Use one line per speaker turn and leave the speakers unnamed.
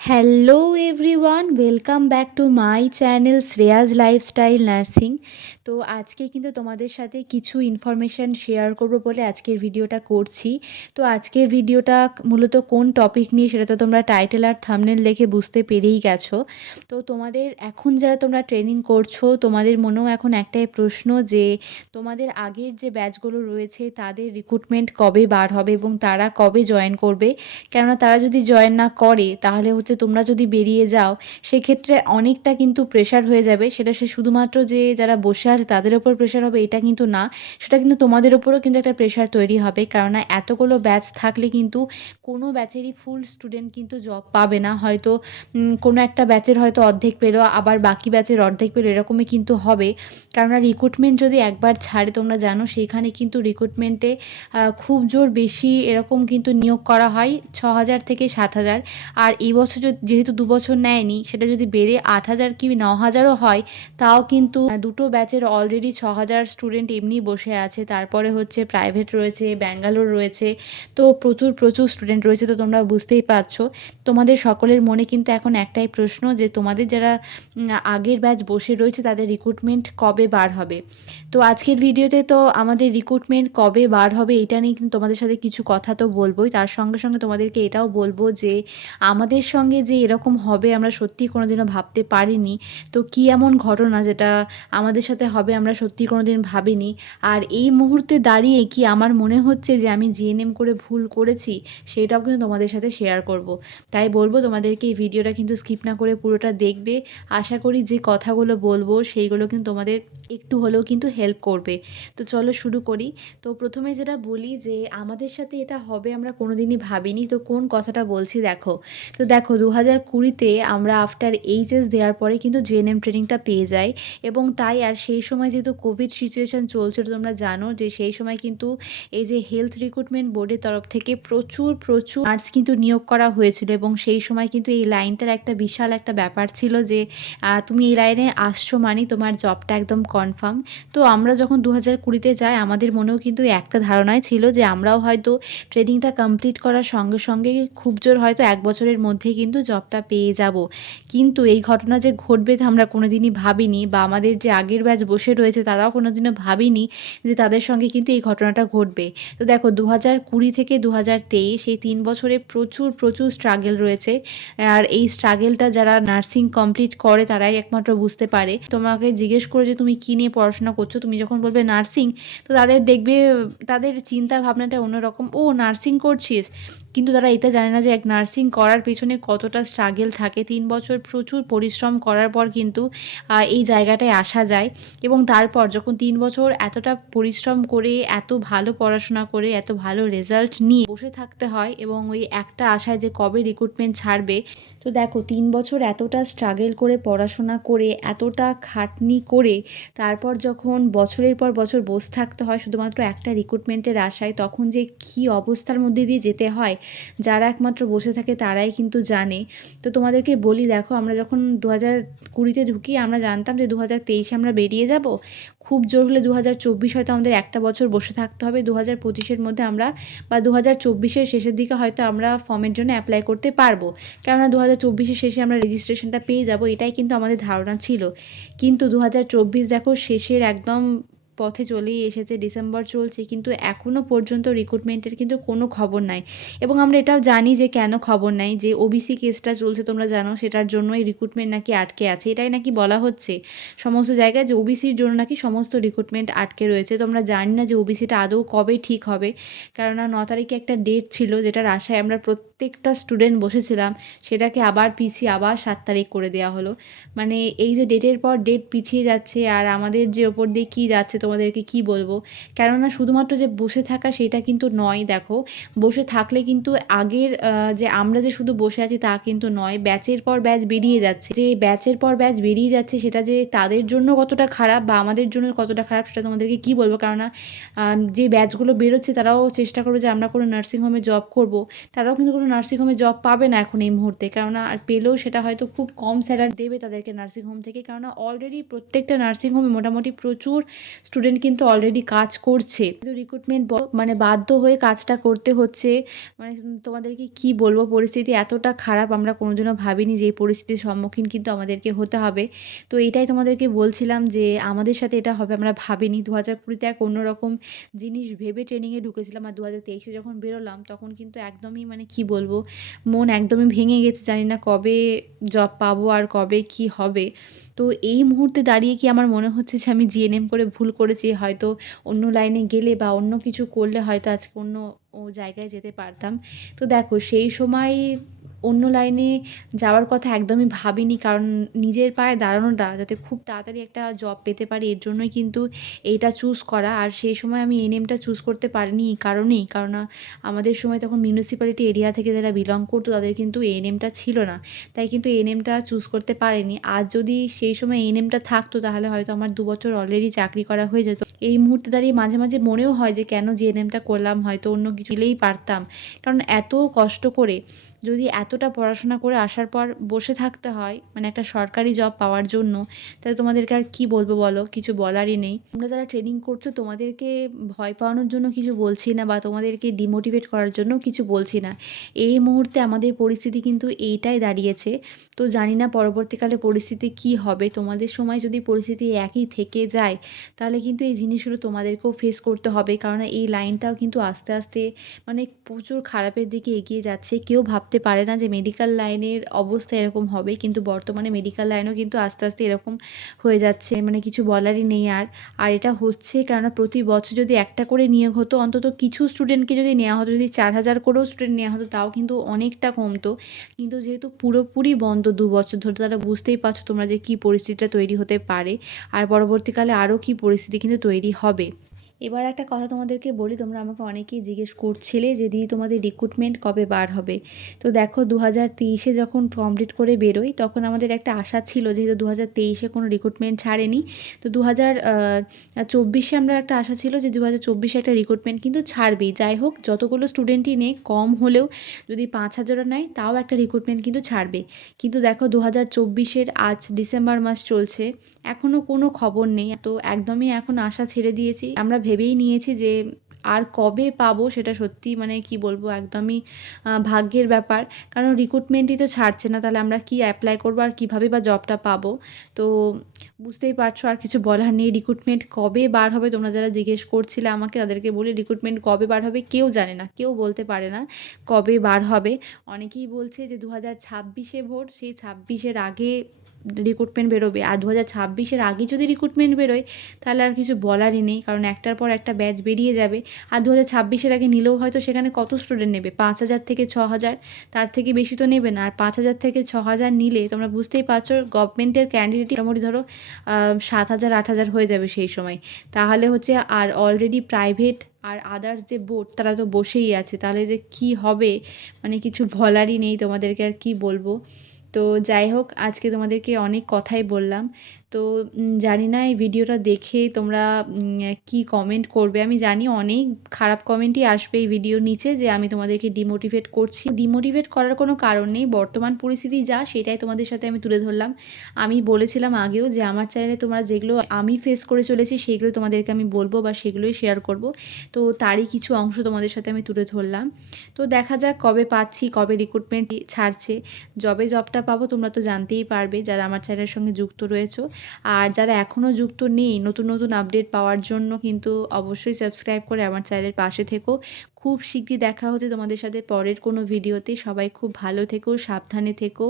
Hello everyone welcome back to my channel Shreya's lifestyle nursing তো আজকে কিন্তু তোমাদের সাথে কিছু ইনফরমেশান শেয়ার করব বলে আজকের ভিডিওটা করছি। তো আজকের ভিডিওটা মূলত কোন টপিক নিয়ে সেটা তো তোমরা টাইটেল আর থামনেল দেখে বুঝতে পেরেই গেছো। তো তোমাদের এখন যারা তোমরা ট্রেনিং করছ, তোমাদের মনেও এখন একটাই প্রশ্ন যে, তোমাদের আগের যে ব্যাচগুলো রয়েছে, তাদের রিক্রুটমেন্ট কবে বার হবে এবং তারা কবে জয়েন করবে? কেননা তারা যদি জয়েন না করে, তাহলে হচ্ছে তোমরা যদি বেরিয়ে যাও, সেক্ষেত্রে অনেকটা কিন্তু প্রেশার হয়ে যাবে। সেটা সে শুধুমাত্র যে যারা বসে আছে, তাদের ওপর প্রেশার হবে, এটা কিন্তু না। সেটা কিন্তু তোমাদের ওপরও কিন্তু একটা প্রেশার তৈরি হবে। কেননা এতগুলো ব্যাচ থাকলে কিন্তু কোনো ব্যাচেরই ফুল স্টুডেন্ট কিন্তু জব পাবে না। হয়তো কোনো একটা ব্যাচের হয়তো অর্ধেক পেল, আবার বাকি ব্যাচের অর্ধেক পেল, এরকমই কিন্তু হবে। কেননা রিক্রুটমেন্ট যদি একবার ছাড়ে, তোমরা জানো সেইখানে কিন্তু রিক্রুটমেন্টে খুব জোর বেশি এরকম কিন্তু নিয়োগ করা হয়, ছ হাজার থেকে সাত হাজার। আর এই বছর যেহেতু দু বছর নেয়নি, সেটা যদি বেড়ে আট হাজার কি ন হাজারও হয়, তাও কিন্তু দুটো ব্যাচের অলরেডি ছ হাজার স্টুডেন্ট এমনি বসে আছে। তারপরে হচ্ছে প্রাইভেট রয়েছে ব্যাঙ্গালোর রয়েছে, তো প্রচুর প্রচুর স্টুডেন্ট রয়েছে, তো তোমরা বুঝতেই পারছ। তোমাদের সকলের মনে কিন্তু এখন একটাই প্রশ্ন যে, তোমাদের যারা আগের ব্যাচ বসে রয়েছে, তাদের রিক্রুটমেন্ট কবে বার হবে? তো আজকের ভিডিওতে তো আমাদের রিক্রুটমেন্ট কবে বার হবে এটা নিয়ে কিন্তু তোমাদের সাথে কিছু কথা তো বলবোই। তার সঙ্গে সঙ্গে তোমাদেরকে এটাও বলব যে, আমাদের সঙ্গে যে এরকম হবে আমরা সত্যিই কোনোদিনও ভাবতে পারিনি। তো কী এমন ঘটনা যেটা আমাদের সাথে হবে আমরা সত্যিই কোনোদিন ভাবিনি। আর এই মুহূর্তে দাঁড়িয়ে কি আমার মনে হচ্ছে যে আমি জিএনএম করে ভুল করেছি, সেটাও কিন্তু তোমাদের সাথে শেয়ার করব। তাই বলব তোমাদেরকে এই ভিডিওটা কিন্তু স্কিপ না করে পুরোটা দেখবে। আশা করি যে কথাগুলো বলব, সেইগুলো কিন্তু তোমাদের একটু হলেও কিন্তু হেল্প করবে। তো চলো শুরু করি। তো প্রথমে যেটা বলি যে আমাদের সাথে এটা হবে আমরা কোনোদিনই ভাবিনি। তো কোন কথাটা বলছি দেখো। তো দেখো দু হাজার কুড়িতে আমরা আফটার এইচএস দেওয়ার পরে কিন্তু জেএনএম ট্রেনিংটা পেয়ে যাই এবং তাই আর সেই সময় যেহেতু কোভিড সিচুয়েশান চলছিল তোমরা জানো যে সেই সময় কিন্তু এই যে হেলথ রিক্রুটমেন্ট বোর্ডের তরফ থেকে প্রচুর প্রচুর নার্স কিন্তু নিয়োগ করা হয়েছিল এবং সেই সময় কিন্তু এই লাইনটার একটা বিশাল একটা ব্যাপার ছিল যে তুমি এই লাইনে আসছো মানে তোমার জবটা একদম কনফার্ম তো আমরা যখন দু হাজার কুড়িতে যাই, আমাদের মনেও কিন্তু একটা ধারণাই ছিল যে আমরাও হয়তো ট্রেনিংটা কমপ্লিট করার সঙ্গে সঙ্গে খুব জোর হয়তো এক বছরের মধ্যেই কিন্তু জবটা পেয়ে যাব। কিন্তু এই ঘটনা যে ঘটবে আমরা কোনোদিনই ভাবিনি বা আমাদের যে আগের ব্যাচ বসে রয়েছে তারাও কোনোদিনও ভাবিনি যে তাদের সঙ্গে কিন্তু এই ঘটনাটা ঘটবে। তো দেখো দু হাজার কুড়ি থেকে দু হাজার তেইশ এই তিন বছরে প্রচুর প্রচুর স্ট্রাগেল রয়েছে। আর এই স্ট্রাগেলটা যারা নার্সিং কমপ্লিট করে তারাই একমাত্র বুঝতে পারে। তোমাকে জিজ্ঞেস করে যে তুমি কী নিয়ে পড়াশোনা করছ? তুমি যখন বলবে নার্সিং তো তাদের দেখবে, তাদের চিন্তা ভাবনাটা অন্যরকম, ও নার্সিং করছিস? কিন্তু তারা এটা জানে না যে এক নার্সিং করার পেছনে কতটা স্ট্রাগেল থাকে। তিন বছর প্রচুর পরিশ্রম করার পর কিন্তু এই জায়গাটায় আসা যায় এবং তারপর যখন তিন বছর এতটা পরিশ্রম করে, এত ভালো পড়াশোনা করে, এত ভালো রেজাল্ট নিয়ে বসে থাকতে হয় এবং ওই একটা আশায় যে কবে রিক্রুটমেন্ট ছাড়বে, তো দেখো তিন বছর এতটা স্ট্রাগেল করে পড়াশোনা করে, এতটা খাটনি করে, তারপর যখন বছরের পর বছর বসে থাকতে হয়, শুধুমাত্র একটা রিক্রুটমেন্টের আশায়, তখন যে কী অবস্থার মধ্যে দিয়ে যেতে হয় যারা একমাত্র বসে থাকে তারাই কিন্তু জানে। তো তোমাদেরকে বলি, দেখো, আমরা যখন দু হাজার কুড়িতে ঢুকি, আমরা জানতাম যে দু হাজার তেইশে আমরা বেরিয়ে যাব। খুব জোর হলে দু হাজার চব্বিশ হয়তো আমাদের একটা বছর বসে থাকতে হবে। দু হাজার পঁচিশের মধ্যে আমরা বা দু হাজার চব্বিশের শেষের দিকে হয়তো আমরা ফর্মের জন্য অ্যাপ্লাই করতে পারব। কেননা দু হাজার চব্বিশের শেষে আমরা রেজিস্ট্রেশনটা পেয়ে যাব, এটাই কিন্তু আমাদের ধারণা ছিল। কিন্তু দু হাজার চব্বিশ দেখো, শেষের একদম পথে চলেই এসেছে, ডিসেম্বর চলছে, কিন্তু এখনও পর্যন্ত রিক্রুটমেন্টের কিন্তু কোনো খবর নাই। এবং আমরা এটাও জানি যে কেন খবর নাই, যে ওবিসি কেসটা চলছে তোমরা জানো, সেটার জন্যই রিক্রুটমেন্ট নাকি আটকে আছে। এটাই নাকি বলা হচ্ছে। সমস্ত জায়গায় যে ওবিসির জন্য নাকি সমস্ত রিক্রুটমেন্ট আটকে রয়েছে। তোমরা জানি না যে ওবিসিটা আদৌ কবে ঠিক হবে। কেননা ন তারিখে একটা ডেট ছিল যেটার আশায় আমরা প্রত্যেকটা স্টুডেন্ট বসেছিলাম, সেটাকে আবার পিছিয়ে আবার সাত তারিখ করে দেওয়া হলো। মানে এই যে ডেটের পর ডেট পিছিয়ে যাচ্ছে, আর আমাদের যে ওপর দিয়ে কী যাচ্ছে তোমাদেরকে কি বলব? কেননা শুধুমাত্র যে বসে থাকা সেটা কিন্তু নয়, দেখো। বসে থাকলে কিন্তু আগের যে আমরা যে শুধু বসে আছি তা কিন্তু নয়, ব্যাচের পর ব্যাচ বেরিয়ে যাচ্ছে। যে ব্যাচের পর ব্যাচ বেরিয়ে যাচ্ছে সেটা যে তাদের জন্য কতটা খারাপ বা আমাদের জন্য কতটা খারাপ সেটা তোমাদেরকে কি বলব? কেননা যে ব্যাচগুলো বেরোচ্ছে তারাও চেষ্টা করবে যে আমরা কোনো নার্সিংহোমে জব করব। তারাও কিন্তু কোনো নার্সিংহোমে জব পাবে না এখন এই মুহূর্তে। কেননা, আর পেলেও সেটা হয়তো খুব কম স্যালারি দেবে তাদেরকে নার্সিংহোম থেকে। কেননা অলরেডি প্রত্যেকটা নার্সিংহোমে মোটামুটি প্রচুর স্টুডেন্ট কিন্তু অলরেডি কাজ করছে। রিক্রুটমেন্ট মানে বাধ্য হয়ে কাজটা করতে হচ্ছে। মানে তোমাদেরকে কি বলব, পরিস্থিতি এতটা খারাপ, আমরা কোনোদিনও ভাবিনি যে এই পরিস্থিতির সম্মুখীন কিন্তু আমাদেরকে হতে হবে। তো এটাই তোমাদেরকে বলছিলাম যে আমাদের সাথে এটা হবে, আমরা ভাবিনি। দু হাজার কুড়িতে এক অন্যরকম জিনিস ভেবে ট্রেনিংয়ে ঢুকেছিলাম আর দু হাজার তেইশে যখন বেরোলাম, তখন কিন্তু একদমই মানে কি বলব, মন একদমই ভেঙে গেছে। জানি না কবে জব পাবো আর কবে কি হবে। তো এই মুহূর্তে দাঁড়িয়ে কি আমার মনে হচ্ছে যে আমি জিএনএম করে ভুল করেছি, হয়তো অন্য লাইনে গেলে বা অন্য কিছু করলে হয়তো আজকে অন্য জায়গায় যেতে পারতাম। তো দেখো, সেই সময় অন্য লাইনে যাওয়ার কথা একদমই ভাবিনি। কারণ নিজের পায়ে দাঁড়ানোটা, যাতে খুব তাড়াতাড়ি একটা জব পেতে পারি, এর জন্যই কিন্তু এইটা চুজ করা। আর সেই সময় আমি এনএমটা চুজ করতে পারিনি এই কারণেই। কারণ আমাদের সময় তখন মিউনিসিপ্যালিটি এরিয়া থেকে যারা বিলং করতো, তাদের কিন্তু এএনএমটা ছিল না। তাই কিন্তু এএনএমটা চুজ করতে পারিনি। আর যদি সেই সময় এএনএমটা থাকতো, তাহলে হয়তো আমার দু বছর অলরেডি চাকরি করা হয়ে যেত। এই মুহূর্তে দাঁড়িয়ে মাঝে মাঝে মনেও হয় যে, কেন জিএনএমটা করলাম, হয়তো অন্য কিছু দিলেই পারতাম। কারণ এত কষ্ট করে, যদি এতটা পড়াশোনা করে আসার পর বসে থাকতে হয় মানে একটা সরকারি জব পাওয়ার জন্য, তাহলে তোমাদেরকে আর কী বলব বলো? কিছু বলারই নেই। তোমরা যারা ট্রেনিং করছ, তোমাদেরকে ভয় পাওয়ানোর জন্য কিছু বলছি না বা তোমাদেরকে ডিমোটিভেট করার জন্য কিছু বলছি না। এই মুহূর্তে আমাদের পরিস্থিতি কিন্তু এইটাই দাঁড়িয়েছে। তো জানি না পরবর্তীকালে পরিস্থিতি কি হবে। তোমাদের সময় যদি পরিস্থিতি একই থেকে যায়, তাহলে কিন্তু এই জিনিসগুলো তোমাদেরকেও ফেস করতে হবে। কারণ এই লাইনটাও কিন্তু আস্তে আস্তে মানে প্রচুর খারাপের দিকে এগিয়ে যাচ্ছে। কেউ ভাবতে পারে না যে মেডিকেল লাইনের অবস্থা এরকম হবে, কিন্তু বর্তমানে মেডিকেল লাইনও কিন্তু আস্তে আস্তে এরকম হয়ে যাচ্ছে মানে কিছু বলারই নেই আর। আর এটা হচ্ছে কেননা প্রতি বছর যদি একটা করে নিয়োগ হতো, অন্তত কিছু স্টুডেন্টকে যদি নেওয়া হতো, যদি চার হাজার করেও স্টুডেন্ট নেওয়া হতো, তাও কিন্তু অনেকটা কমতো। কিন্তু যেহেতু পুরোপুরি বন্ধ দু বছর ধরে তারা বুঝতেই পারছ তোমরা যে কী পরিস্থিতিটা তৈরি হতে পারে। আর পরবর্তীকালে আরও কী পরিস্থিতি কিন্তু তৈরি হবে। এবার একটা কথা তোমাদেরকে বলি, তোমরা আমাকে অনেকেই জিজ্ঞেস করছিলে যে, দিদি, তোমাদের রিক্রুটমেন্ট কবে বার হবে? তো দেখো দু হাজার তেইশে যখন কমপ্লিট করে বেরোই, তখন আমাদের একটা আশা ছিল যেহেতু দু হাজার তেইশে কোনো রিক্রুটমেন্ট ছাড়েনি, তো দু হাজার চব্বিশে আমরা একটা আশা ছিল যে দু হাজার চব্বিশে একটা রিক্রুটমেন্ট কিন্তু ছাড়বেই। যাই হোক, যতগুলো স্টুডেন্টই নেই কম হলেও যদি পাঁচ হাজারও নেয়, তাও একটা রিক্রুটমেন্ট কিন্তু ছাড়বে। কিন্তু দেখো দু হাজার চব্বিশের আজ ডিসেম্বর মাস চলছে এখনও কোনো খবর নেই, তো একদমই এখন আশা ছেড়ে দিয়েছি। আমরা ভেবেই নিয়েছি যে আর কবে পাবো সেটা সত্যি মানে কি বলব, একদমই ভাগ্যের ব্যাপার। কারণ রিক্রুটমেন্টই তো ছাড়ছে না, তাহলে আমরা কি অ্যাপ্লাই করব আর কীভাবে বা জবটা পাবো? তো বুঝতেই পারছ, আর কিছু বলার নেই। রিক্রুটমেন্ট কবে বার হবে? তোমরা যারা জিজ্ঞেস করছিলে আমাকে, তাদেরকে বলি রিক্রুটমেন্ট কবে বার হবে কেউ জানে না, কেউ বলতে পারে না কবে বার হবে। অনেকেই বলছে যে দু হাজার ছাব্বিশে ভোট, সেই ছাব্বিশের আগে রিক্রুটমেন্ট বেরোবে। আর দু হাজার ছাব্বিশের আগে যদি রিক্রুটমেন্ট বেরোয়, তাহলে আর কিছু বলারই নেই। কারণ একটার পর একটা ব্যাচ বেরিয়ে যাবে। আর দু হাজার ছাব্বিশের আগে নিলেও হয়তো সেখানে কত স্টুডেন্ট নেবে? পাঁচ হাজার থেকে ছ হাজার তার থেকে বেশি তো নেবে না। আর পাঁচ হাজার থেকে ছ হাজার নিলে তোমরা বুঝতেই পারছ গভর্নমেন্টের ক্যান্ডিডেট মোটামুটি ধরো সাত হাজার আট হাজার হয়ে যাবে সেই সময়। তাহলে হচ্ছে আর অলরেডি প্রাইভেট আর আদার্স যে বোর্ড তারা তো বসেই আছে। তাহলে যে কি হবে? মানে কিছু বলারই নেই তোমাদেরকে আর কি বলব? তো যাই হোক আজকে তোমাদেরকে অনেক কথাই বললাম। তো জানি না এই ভিডিওটা দেখে তোমরা কি কমেন্ট করবে। আমি জানি অনেক খারাপ কমেন্টই আসবে এই ভিডিওর নিচে যে আমি তোমাদেরকে ডিমোটিভেট করছি। ডিমোটিভেট করার কোনো কারণ নেই। বর্তমান পরিস্থিতি যা, সেটাই তোমাদের সাথে আমি তুলে ধরলাম। আমি বলেছিলাম আগেও যে আমার চ্যানেলে তোমরা যেগুলো আমি ফেস করে চলেছি, সেগুলো তোমাদেরকে আমি বলব বা সেগুলোই শেয়ার করব। তো, তারই কিছু অংশ তোমাদের সাথে আমি তুলে ধরলাম। তো, দেখা যাক কবে পাচ্ছি, কবে রিক্রুটমেন্ট ছাড়ছে। জবে জবটা পাবো তোমরা তো জানতেই পারবে, যারা আমার চ্যানেলের সঙ্গে যুক্ত রয়েছো। আর যারা এখনও যুক্ত নেই, নতুন নতুন আপডেট পাওয়ার জন্য কিন্তু অবশ্যই সাবস্ক্রাইব করে আমার চ্যানেলের পাশে থেকো। খুব শীঘ্রই দেখা হচ্ছে তোমাদের সাথে পরের কোনো ভিডিওতে সবাই খুব ভালো থেকো, সাবধানে থেকো।